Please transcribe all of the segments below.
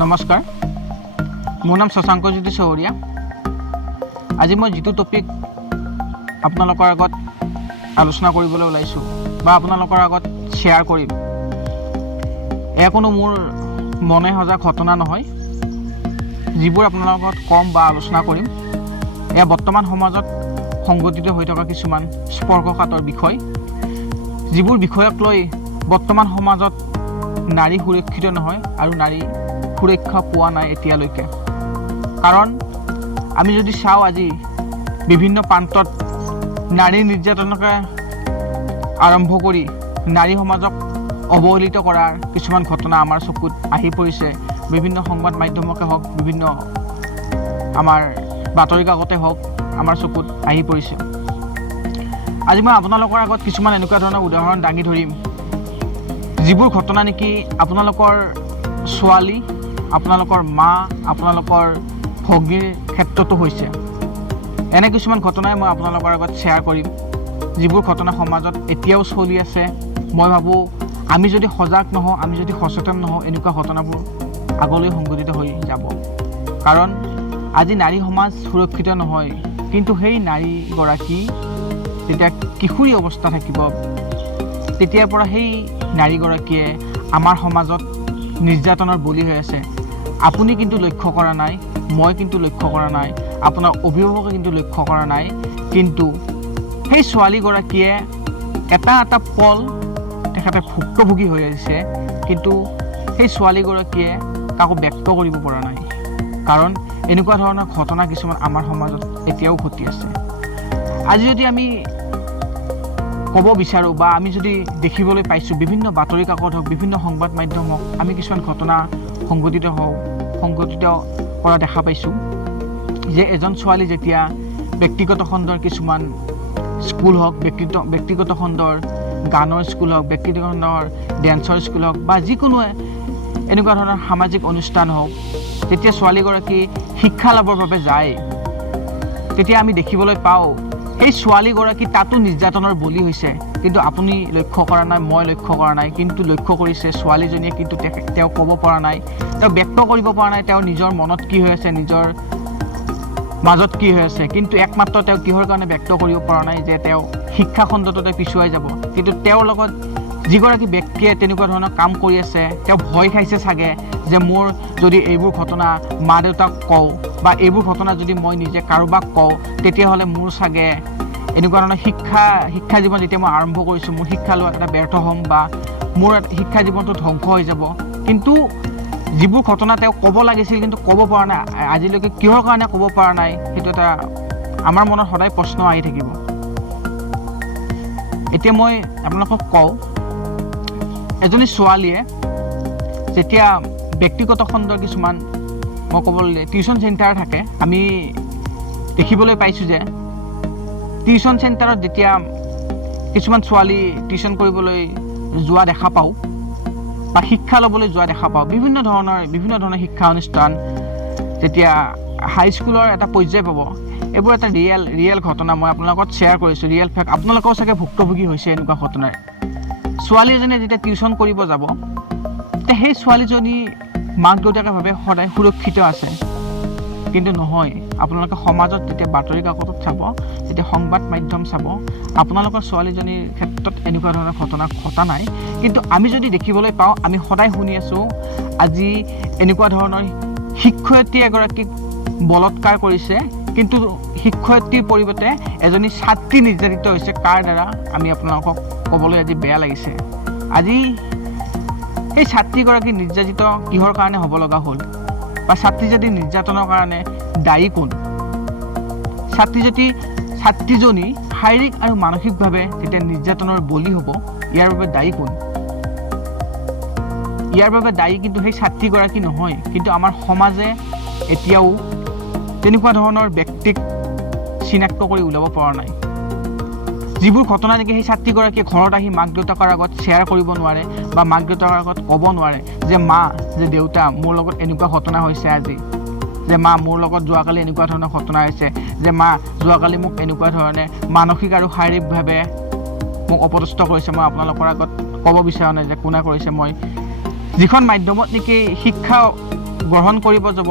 নমস্কাৰ, মোৰ নাম শশাংকজ্যোতি চহৰীয়া। আজি মই যিটো টপিক আপোনালোকৰ আগত আলোচনা কৰিবলৈ ওলাইছোঁ বা আপোনালোকৰ আগত শ্বেয়াৰ কৰিম, এয়া কোনো মোৰ মনে সজা ঘটনা নহয়। যিবোৰ আপোনালোকৰ লগত কম বা আলোচনা কৰিম, এয়া বৰ্তমান সমাজত সংঘটিত হৈ থকা কিছুমান স্পৰ্শকাতৰ বিষয়, যিবোৰ বিষয়ক লৈ বৰ্তমান সমাজত নাৰী সুৰক্ষিত নহয় আৰু নাৰী সুৰক্ষা পোৱা নাই এতিয়ালৈকে। কাৰণ আমি যদি চাওঁ, আজি বিভিন্ন প্ৰান্তত নাৰী নিৰ্যাতনকে আৰম্ভ কৰি নাৰী সমাজক অৱহেলিত কৰাৰ কিছুমান ঘটনা আমাৰ চকুত আহি পৰিছে। বিভিন্ন সংবাদ মাধ্যমকে হওক, বিভিন্ন আমাৰ বাতৰি কাকতে হওক, আমাৰ চকুত আহি পৰিছে। আজি মই আপোনালোকৰ আগত কিছুমান এনেকুৱা ধৰণৰ উদাহৰণ দাঙি ধৰিম, যিবোৰ ঘটনা নেকি আপোনালোকৰ ছোৱালী, আপোনালোকৰ মা, আপোনালোকৰ ভগ্নীৰ ক্ষেত্ৰতো হৈছে। এনে কিছুমান ঘটনাই মই আপোনালোকৰ আগত শ্বেয়াৰ কৰিম, যিবোৰ ঘটনা সমাজত এতিয়াও চলি আছে। মই ভাবোঁ আমি যদি সজাগ নহওঁ, আমি যদি সচেতন নহওঁ, এনেকুৱা ঘটনাবোৰ আগলৈ সংঘটিত হৈ যাব। কাৰণ আজি নাৰী সমাজ সুৰক্ষিত নহয়, কিন্তু সেই নাৰীগৰাকী যেতিয়া কিশোৰী অৱস্থা থাকিব, তেতিয়াৰ পৰা সেই নাৰীগৰাকীয়ে আমাৰ সমাজত নিৰ্যাতনৰ বলি হৈ আছে। আপুনি কিন্তু লক্ষ্য কৰা নাই, মই কিন্তু লক্ষ্য কৰা নাই, আপোনাৰ অভিভাৱকে কিন্তু লক্ষ্য কৰা নাই। কিন্তু সেই ছোৱালীগৰাকীয়ে এটা এটা পল তেখেতে ভুক্তভোগী হৈ আহিছে, কিন্তু সেই ছোৱালীগৰাকীয়ে কাকো ব্যক্ত কৰিব পৰা নাই। কাৰণ এনেকুৱা ধৰণৰ ঘটনা কিছুমান আমাৰ সমাজত এতিয়াও ঘটি আছে। আজি যদি আমি ক'ব বিচাৰোঁ বা আমি যদি দেখিবলৈ পাইছোঁ, বিভিন্ন বাতৰি কাকত হওক, বিভিন্ন সংবাদ মাধ্যম হওক, আমি কিছুমান ঘটনা সংঘটিত কৰা দেখা পাইছোঁ যে এজন ছোৱালী যেতিয়া ব্যক্তিগত খণ্ডৰ কিছুমান স্কুল হওক, ব্যক্তিগত খণ্ডৰ গানৰ স্কুল হওক, ব্যক্তিগত খণ্ডৰ ডেন্সৰ স্কুল হওক বা যিকোনো এনেকুৱা ধৰণৰ সামাজিক অনুষ্ঠান হওক, যেতিয়া ছোৱালীগৰাকী শিক্ষা লাভৰ বাবে যায়, তেতিয়া আমি দেখিবলৈ পাওঁ সেই ছোৱালীগৰাকী তাতো নিৰ্যাতনৰ বলি হৈছে। কিন্তু আপুনি লক্ষ্য কৰা নাই, মই লক্ষ্য কৰা নাই, কিন্তু লক্ষ্য কৰিছে ছোৱালীজনীয়ে। কিন্তু তেওঁ ক'ব পৰা নাই, তেওঁ ব্যক্ত কৰিব পৰা নাই তেওঁৰ নিজৰ মনত কি হৈ আছে, নিজৰ মাজত কি হৈ আছে। কিন্তু একমাত্ৰ তেওঁ কিহৰ কাৰণে ব্যক্ত কৰিব পৰা নাই যে তেওঁ শিক্ষা খণ্ডটোতে পিছুৱাই যাব। কিন্তু তেওঁৰ লগত যিগৰাকী ব্যক্তিয়ে তেনেকুৱা ধৰণৰ কাম কৰি আছে, তেওঁ ভয় খাইছে চাগে যে মোৰ যদি এইবোৰ ঘটনা মা দেউতাক কওঁ বা এইবোৰ ঘটনা যদি মই নিজে কাৰোবাক কওঁ, তেতিয়াহ'লে মোৰ চাগে এনেকুৱা ধৰণৰ শিক্ষা জীৱন যেতিয়া মই আৰম্ভ কৰিছোঁ, মোৰ শিক্ষা লোৱাত এটা ব্যৰ্থ হ'ম বা মোৰ শিক্ষা জীৱনটো ধ্বংস হৈ যাব। কিন্তু যিবোৰ ঘটনা তেওঁ ক'ব লাগিছিল কিন্তু ক'ব পৰা নাই, আজিলৈকে কিহৰ কাৰণে ক'ব পৰা নাই, সেইটো এটা আমাৰ মনত সদায় প্ৰশ্ন আহি থাকিব। এতিয়া মই আপোনালোকক কওঁ, এজনী ছোৱালীয়ে যেতিয়া ব্যক্তিগত খণ্ডৰ কিছুমান, মই ক'বলৈ টিউশ্যন চেণ্টাৰ থাকে, আমি দেখিবলৈ পাইছোঁ যে টিউশ্যন চেণ্টাৰত যেতিয়া কিছুমান ছোৱালী টিউশ্যন কৰিবলৈ যোৱা দেখা পাওঁ বা শিক্ষা ল'বলৈ যোৱা দেখা পাওঁ, বিভিন্ন ধৰণৰ শিক্ষা অনুষ্ঠান যেতিয়া হাইস্কুলৰ এটা পৰ্যায় পাব, এইবোৰ এটা ৰিয়েল ঘটনা মই আপোনালোকৰ শ্বেয়াৰ কৰিছোঁ, ৰিয়েল ফেক্ট। আপোনালোকেও চাগে ভুক্তভোগী হৈছে এনেকুৱা ঘটনাৰ। ছোৱালী এজনীয়ে যেতিয়া টিউশ্যন কৰিব যাব, তেতিয়া সেই ছোৱালীজনী মাক দেউতাকে ভাবে সদায় সুৰক্ষিত আছে, কিন্তু নহয়। আপোনালোকে সমাজত যেতিয়া বাতৰি কাকতত চাব, যেতিয়া সংবাদ মাধ্যম চাব, আপোনালোকৰ ছোৱালীজনীৰ ক্ষেত্ৰত এনেকুৱা ধৰণৰ ঘটনা ঘটা নাই। কিন্তু আমি যদি দেখিবলৈ পাওঁ, আমি সদায় শুনি আছোঁ, আজি এনেকুৱা ধৰণৰ শিক্ষয়িত্ৰী এগৰাকীক বলৎকাৰ কৰিছে, কিন্তু শিক্ষয়িত্ৰীৰ পৰিৱৰ্তে এজনী ছাত্ৰী নিৰ্যাতিত হৈছে। কাৰ দ্বাৰা আমি আপোনালোকক ক'বলৈ আজি বেয়া লাগিছে। আজি সেই ছাত্ৰীগৰাকী নিৰ্যাতিত কিহৰ কাৰণে হ'ব লগা হ'ল, বা ছাত্ৰীজনী নিৰ্যাতনৰ কাৰণে দায়ী কোন? ছাত্ৰীজনী শাৰীৰিক আৰু মানসিকভাৱে যেতিয়া নিৰ্যাতনৰ বলি হ'ব, ইয়াৰ বাবে দায়ী কোন? ইয়াৰ বাবে দায়ী কিন্তু সেই ছাত্ৰীগৰাকী নহয়। কিন্তু আমাৰ সমাজে এতিয়াও তেনেকুৱা ধৰণৰ ব্যক্তিক চিনাক্ত কৰি ওলাব পৰা নাই। যিবোৰ ঘটনা নেকি সেই ছাত্ৰীগৰাকীয়ে ঘৰত আহি মাক দেউতাকৰ আগত শ্বেয়াৰ কৰিব নোৱাৰে বা মাক দেউতাকৰ আগত ক'ব নোৱাৰে যে মা, যে দেউতা, মোৰ লগত এনেকুৱা ঘটনা হৈছে আজি, যে মা মোৰ লগত যোৱাকালি এনেকুৱা ধৰণৰ ঘটনা হৈছে, যে মা যোৱাকালি মোক এনেকুৱা ধৰণে মানসিক আৰু শাৰীৰিকভাৱে মোক অপদস্থ কৰিছে। মই আপোনালোকৰ আগত ক'ব বিচৰা নাই যে কোনে কৰিছে। মই যিখন মাধ্যমত নেকি শিক্ষা গ্ৰহণ কৰিব যাব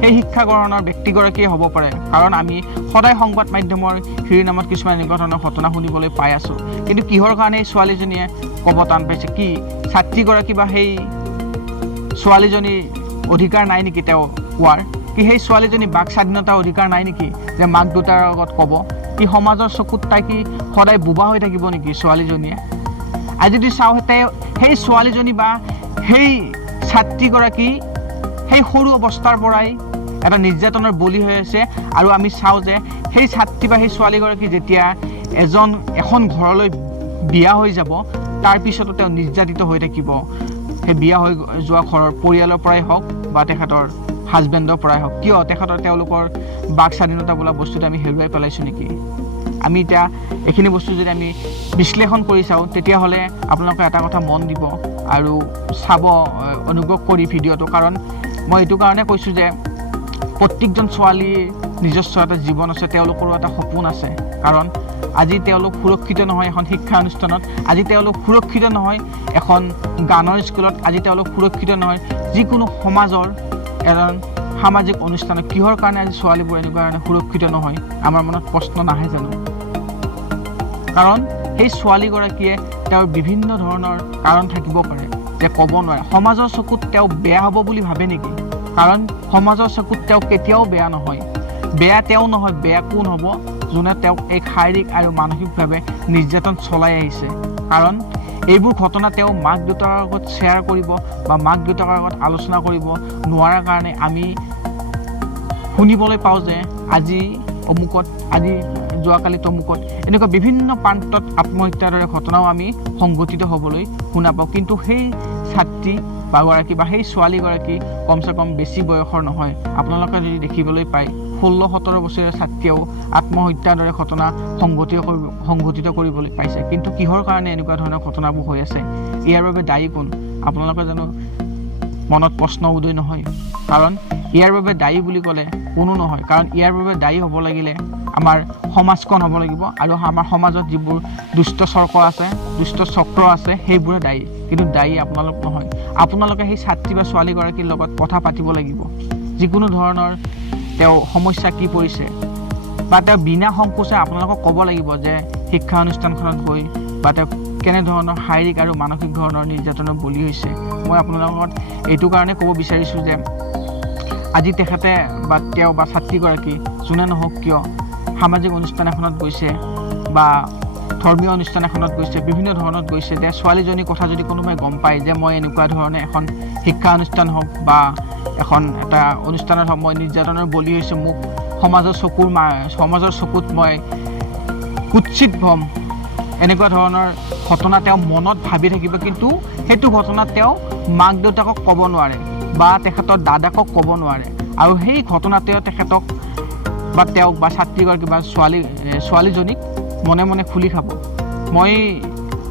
সেই শিক্ষা গ্ৰহণৰ ব্যক্তিগৰাকীয়ে হ'ব পাৰে কাৰণ আমি সদায় সংবাদ মাধ্যমৰ শিৰোনামত কিছুমান এনেকুৱা ধৰণৰ ঘটনা শুনিবলৈ পাই আছোঁ কিন্তু কিহৰ কাৰণে এই ছোৱালীজনীয়ে ক'ব টান পাইছে কি ছাত্ৰীগৰাকী বা সেই ছোৱালীজনীৰ অধিকাৰ নাই নেকি তেওঁ কোৱাৰ কি সেই ছোৱালীজনী বাক স্বাধীনতাৰ অধিকাৰ নাই নেকি যে মাক দেউতাৰ আগত ক'ব কি সমাজৰ চকুত তাই কি সদায় বোবা হৈ থাকিব নেকি ছোৱালীজনীয়ে আজি যদি চাওঁ সেই ছোৱালীজনী বা সেই ছাত্ৰীগৰাকী সেই সৰু অৱস্থাৰ পৰাই এটা নিৰ্যাতনৰ বলি হৈ আছে আৰু আমি চাওঁ যে সেই ছাত্ৰী বা সেই ছোৱালীগৰাকী যেতিয়া এখন ঘৰলৈ বিয়া হৈ যাব তাৰ পিছতো তেওঁ নিৰ্যাতিত হৈ থাকিব সেই বিয়া হৈ যোৱা ঘৰৰ পৰিয়ালৰ পৰাই হওক বা তেখেতৰ হাজবেণ্ডৰ পৰাই হওক কিয় তেওঁলোকৰ বাক স্বাধীনতা বোলা বস্তুটো আমি হেৰুৱাই পেলাইছোঁ নেকি আমি এতিয়া এইখিনি বস্তু যদি আমি বিশ্লেষণ কৰি চাওঁ তেতিয়াহ'লে আপোনালোকে এটা কথা মন দিব আৰু চাব অনুগ্ৰহ কৰি ভিডিঅ'টো কাৰণ মই এইটো কাৰণে কৈছোঁ যে প্ৰত্যেকজন ছোৱালীৰ নিজস্ব এটা জীৱন আছে তেওঁলোকৰো এটা সপোন আছে কাৰণ আজি তেওঁলোক সুৰক্ষিত নহয় এখন শিক্ষা অনুষ্ঠানত আজি তেওঁলোক সুৰক্ষিত নহয় এখন গানৰ স্কুলত আজি তেওঁলোক সুৰক্ষিত নহয় যিকোনো সমাজৰ এজন সামাজিক অনুষ্ঠানত কিহৰ কাৰণে আজি ছোৱালীবোৰ এনেকুৱা ধৰণে সুৰক্ষিত নহয় আমাৰ মনত প্ৰশ্ন নাহে জানো কাৰণ সেই ছোৱালীগৰাকীয়ে তেওঁৰ বিভিন্ন ধৰণৰ কাৰণ থাকিব পাৰে যে ক'ব নোৱাৰে সমাজৰ চকুত তেওঁ বেয়া হ'ব বুলি ভাবে নেকি কাৰণ সমাজৰ চকুত তেওঁ কেতিয়াও বেয়া নহয় বেয়া তেওঁ নহয় বেয়া কোন হ'ব যোনে তেওঁক এই শাৰীৰিক আৰু মানসিকভাৱে নিৰ্যাতন চলাই আহিছে কাৰণ এইবোৰ ঘটনা তেওঁ মাক দেউতাকৰ আগত শ্বেয়াৰ কৰিব বা মাক দেউতাকৰ আগত আলোচনা কৰিব নোৱাৰাৰ কাৰণে আমি শুনিবলৈ পাওঁ যে আজি অমুকত আজি যোৱাকালি তমুকত এনেকুৱা বিভিন্ন প্ৰান্তত আত্মহত্যাৰ দৰে ঘটনাও আমি সংঘটিত হ'বলৈ শুনা পাওঁ কিন্তু সেই ছাত্ৰী বাগৰাকী বা সেই ছোৱালীগৰাকী কমচে কম বেছি বয়সৰ নহয় আপোনালোকে যদি দেখিবলৈ পায় 16-17 বছৰীয়া ছাত্ৰীয়েও আত্মহত্যাৰ দৰে ঘটনা সংঘটিত কৰিবলৈ পাইছে কিন্তু কিহৰ কাৰণে এনেকুৱা ধৰণৰ ঘটনাবোৰ হৈ আছে ইয়াৰ বাবে দায়ী কোন আপোনালোকে জানো মনত প্ৰশ্ন উদয় নহয় কাৰণ ইয়াৰ বাবে দায়ী বুলি ক'লে কোনো নহয় কাৰণ ইয়াৰ বাবে দায়ী হ'ব লাগিলে আমাৰ সমাজখন হ'ব লাগিব আৰু আমাৰ সমাজত যিবোৰ দুষ্ট চক্ৰ আছে সেইবোৰে দায়ী কিন্তু দায়ী আপোনালোক নহয় আপোনালোকে সেই ছাত্ৰী বা ছোৱালীগৰাকীৰ লগত কথা পাতিব লাগিব যিকোনো ধৰণৰ তেওঁ সমস্যা কি পৰিছে বা তেওঁ বিনা সংকোচে আপোনালোকক ক'ব লাগিব যে শিক্ষা অনুষ্ঠানখনত গৈ বা তেওঁ কেনেধৰণৰ শাৰীৰিক আৰু মানসিক ধৰণৰ নিৰ্যাতনৰ বলি হৈছে মই আপোনালোকক এইটো কাৰণে ক'ব বিচাৰিছোঁ যে আজি তেখেতে বা তেওঁ বা ছাত্ৰীগৰাকী যোনে নহওক কিয় সামাজিক অনুষ্ঠান এখনত গৈছে বা ধৰ্মীয় অনুষ্ঠান এখনত গৈছে বিভিন্ন ধৰণত গৈছে যে ছোৱালীজনীৰ কথা যদি কোনোবাই গম পায় যে মই এনেকুৱা ধৰণে এখন শিক্ষা অনুষ্ঠান হওক বা এখন এটা অনুষ্ঠানত হওক মই নিৰ্যাতনৰ বলি হৈছোঁ মোক সমাজৰ চকুত মই কুৎসিত হ'ম এনেকুৱা ধৰণৰ ঘটনা তেওঁ মনত ভাবি থাকিব কিন্তু সেইটো ঘটনা তেওঁ মাক দেউতাকক ক'ব নোৱাৰে বা তেখেতৰ দাদাকক ক'ব নোৱাৰে আৰু সেই ঘটনাটোৱে তেখেতক বা তেওঁক বা ছাত্ৰীগৰাকী বা ছোৱালীজনীক মনে মনে খুলি খাব মই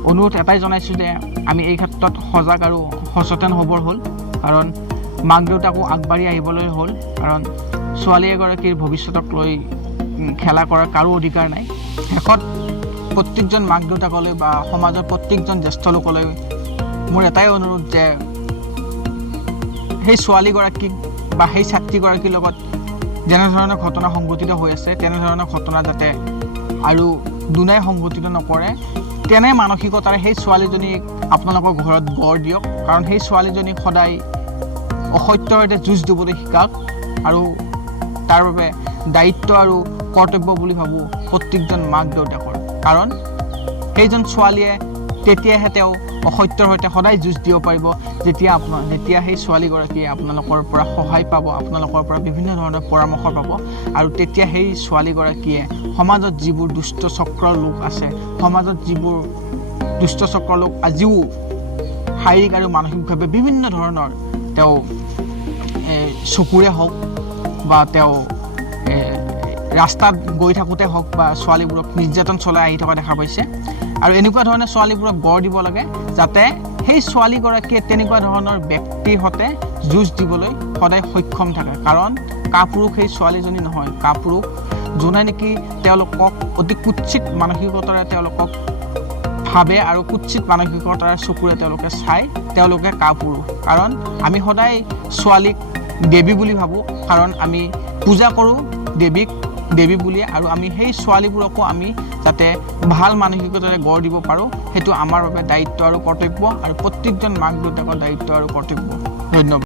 অনুৰোধ এটাই জনাইছোঁ যে আমি এই ক্ষেত্ৰত সজাগ আৰু সচেতন হ'বৰ হ'ল কাৰণ মাক দেউতাকো আগবাঢ়ি আহিবলৈ হ'ল কাৰণ ছোৱালী এগৰাকীৰ ভৱিষ্যতক লৈ খেলা কৰাৰ কাৰো অধিকাৰ নাই শেষত প্ৰত্যেকজন মাক দেউতাকলৈ বা সমাজৰ প্ৰত্যেকজন জ্যেষ্ঠ লোকলৈ মোৰ এটাই অনুৰোধ যে সেই ছোৱালীগৰাকীক বা সেই ছাত্ৰীগৰাকীৰ লগত যেনেধৰণৰ ঘটনা সংঘটিত হৈ আছে তেনেধৰণৰ ঘটনা যাতে আৰু দুনাই সংঘটিত নকৰে তেনে মানসিকতাৰে সেই ছোৱালীজনীক আপোনালোকৰ ঘৰত গঢ় দিয়ক কাৰণ সেই ছোৱালীজনীক সদায় অসত্যৰ সৈতে যুঁজ দিবলৈ শিকাওক আৰু তাৰ বাবে দায়িত্ব আৰু কৰ্তব্য বুলি ভাবোঁ প্ৰত্যেকজন মাক দেউতাকৰ কাৰণ সেইজন ছোৱালীয়ে তেতিয়াহে তেওঁ অসত্যৰ সৈতে সদায় যুঁজ দিব পাৰিব যেতিয়া সেই ছোৱালীগৰাকীয়ে আপোনালোকৰ পৰা সহায় পাব আপোনালোকৰ পৰা বিভিন্ন ধৰণৰ পৰামৰ্শ পাব আৰু তেতিয়া সেই ছোৱালীগৰাকীয়ে সমাজত যিবোৰ দুষ্ট চক্ৰৰ লোক আছে সমাজত যিবোৰ দুষ্ট চক্ৰৰ লোক আজিও শাৰীৰিক আৰু মানসিকভাৱে বিভিন্ন ধৰণৰ তেওঁ চকুৰে হওক বা তেওঁ ৰাস্তাত গৈ থাকোঁতে হওক বা ছোৱালীবোৰক নিৰ্যাতন চলাই আহি থকা দেখা পাইছে আৰু এনেকুৱা ধৰণে ছোৱালীবোৰক গঢ় দিব লাগে যাতে সেই ছোৱালীগৰাকীয়ে তেনেকুৱা ধৰণৰ ব্যক্তিৰ সৈতে যুঁজ দিবলৈ সদায় সক্ষম থাকে কাৰণ কাপুৰুষ সেই ছোৱালীজনী নহয় কাপুৰুষ যোনে নেকি তেওঁলোকক অতি কুৎসিত মানসিকতাৰে তেওঁলোকক ভাবে আৰু কুৎসিত মানসিকতাৰ চকুৰে তেওঁলোকে চাই তেওঁলোকে কাপুৰুষ কাৰণ আমি সদায় ছোৱালীক দেৱী বুলি ভাবোঁ কাৰণ আমি পূজা কৰোঁ দেৱীক দেৱী বুলি আৰু আমি সেই ছোৱালীবোৰকো আমি যাতে ভাল মানসিকতাৰে গঢ় দিব পাৰোঁ সেইটো আমাৰ বাবে দায়িত্ব আৰু কৰ্তব্য আৰু প্ৰত্যেকজন মাক দেউতাকৰ দায়িত্ব আৰু কৰ্তব্য ধন্যবাদ